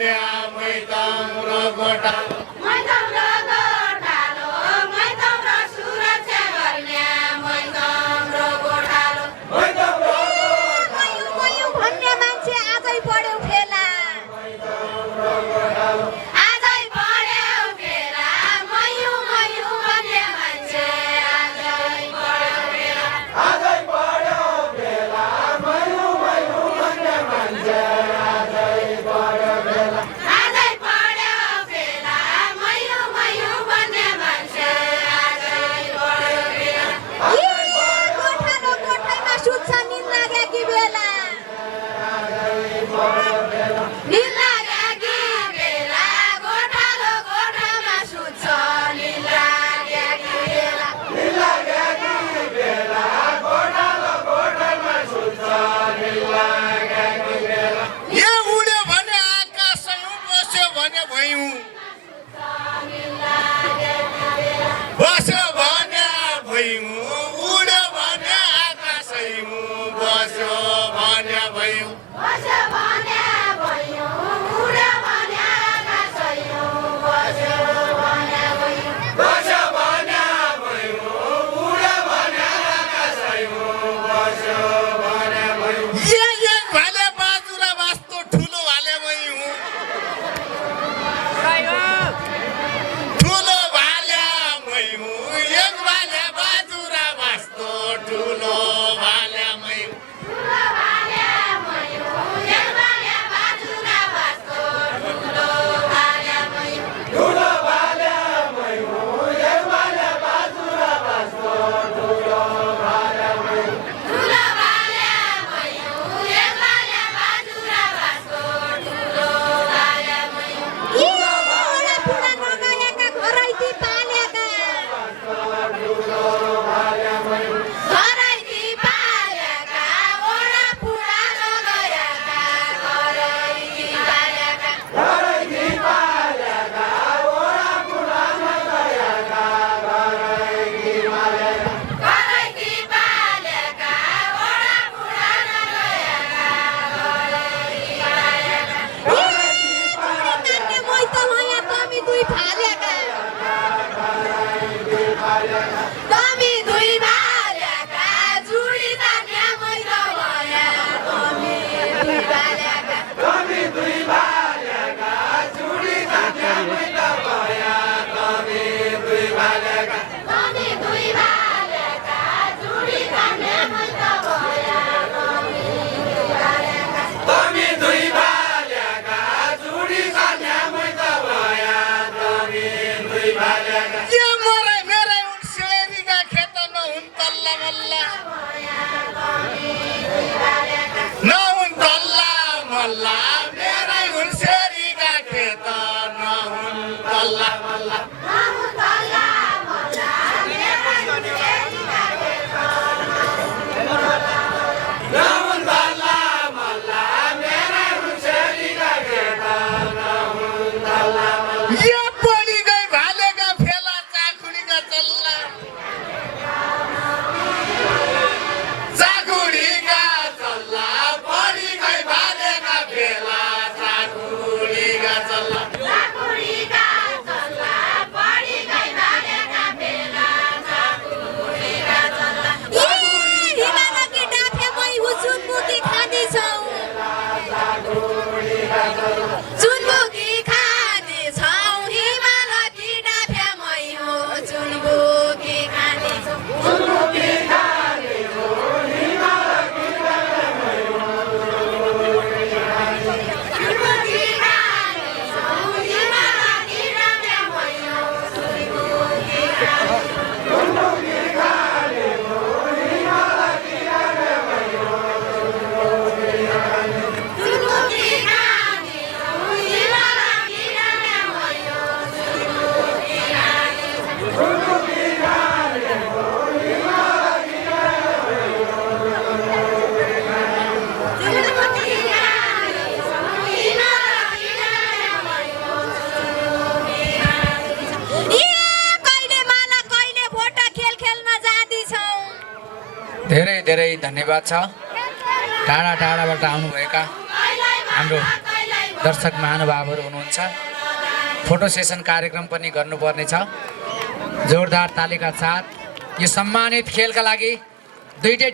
भन्या मैतम र गोठालो मैतम र गोठालो मैतम र सुरक्षा गर्ने मैतम र गोठालो मैतम र मयु भन्ने मान्छे आजै पढ्यो फेला आजै पढ्यो फेला मयु भन्ने मान्छे आजै पढ्यो फेला आजै पढ्यो बेला मयु भन्ने मान्छे आजै पढ्यो बेला आजै पढ्यो फेला मयु भन्ने मान्छे आजै पढ्यो फेला गोठालो गोठैमा सुत्छ निद लागेकी बेला निद लागेकी बेला गोठालो गोठामा सुत्छ निद लागेकी बेला लागेकी बेला गोठालो गोठामा सुत्छ लागेकी बेला यो उड्यो भने आकाशमा बस्यो भने भयौँ बस्यो भने भयौँ उड्यो भने आकाशैमा बस्यो भने भयौँ बस्यो भने भयो उड्यो भने आकाशैमा बस्यो भने भयो बस्यो भने भयौँ उड्यो भने आकाशैमा बस्यो भने भयौँ एक भाले बाजुरा वास्तो ठुलो भाले भयौँ ठुलो भाले भयौँ एक भाले बाजुरा वास्तो ठुलो भाले भयौँ ठुलो भाले भयो एक भाले बाजुरा बस्तो ठुलो भाले भयो ठुलो भाले भयौँ एक भाले बाजुरा वास्तो ठुलो भाले भयौँ ठुलो भाले भयो एक भाले बाजुरा बस्तो ठुलो भाले भयो ठुलो भाले पुरा नगएका घरैती पालेका घरैती पालेका ओडा पुरा नगएका घरैती पालेका घरैती पालेका ओडा पुरानो गएका घरैती पालेका घरैती पालेका ओडा पुरा नगएका घरैती पालेका मै त भया तमी दुई फालेका तमी दुई फालेका जुडी तान्या मै त भया तमी दुई फालेका कमी दुई भालेका चुडी तान्या मैला भया कमी दुई भालेका तमी दुई फालेका जुडी तान्या मै त भया तमी दुई फालेका कमी दुई भालेका चुडी तान्या मैला भया कमी दुई भालेका ये मरै मेरै उन सेरीका खेत नहुन् तल्ला मल्ला नहुन् तल्ला मल्ला मेरै उन सेरीका खेत नहुन् तल्ला मल्ला मामु तल्ला मल्ला मेरा सेरीका खेत नहुन् तल्ला मल्ला मेरै उन सेरीका खेत नहुन् तल्ला मल्ला यो पढी गई भालेका फेला चाखुडीका चल्ला चाखुडीका चल्ला पढी गई भालेका फेला चाखुडीका चल्ला चाकुरीका चल्ला पढी गई भालेका बेला चाकुरीका चल्ला हिमालकी डाफे मै हुचुनमुखी खाँदैछौ चुनमुखी खाँदैछौ हिमालकी डाफे मै हो चुनमुखी खाँदैछौ चुनमुखी खाने हो हिमालकी चुनमुखी खाँदैछौ हिमालकी डाफे मै हो चुनमुखी खाँदैछौ चुनमुखी खाने हो हिमालकी चुनमुखी खाँदैछौ हिमालकी डाफे मै हो चुनमुखी खाँदैछौ चुनमुखी खाने हो हिमालकी चुनमुखी खाँदैछौ हिमालकी डाफे मै हो चुनमुखी खाँदैछौ कहिले माला कहिले भोटा खेल खेल्न जाँदैछौ धेरै धेरै धन्यवाद छ टाढा टाढाबाट आउनुभएका हाम्रो दर्शक महानुभावहरू हुनुहुन्छ। फोटो सेसन कार्यक्रम पनि गर्नुपर्नेछ। जोरदार तालीका साथ यो सम्मानित खेलका लागि दुईटै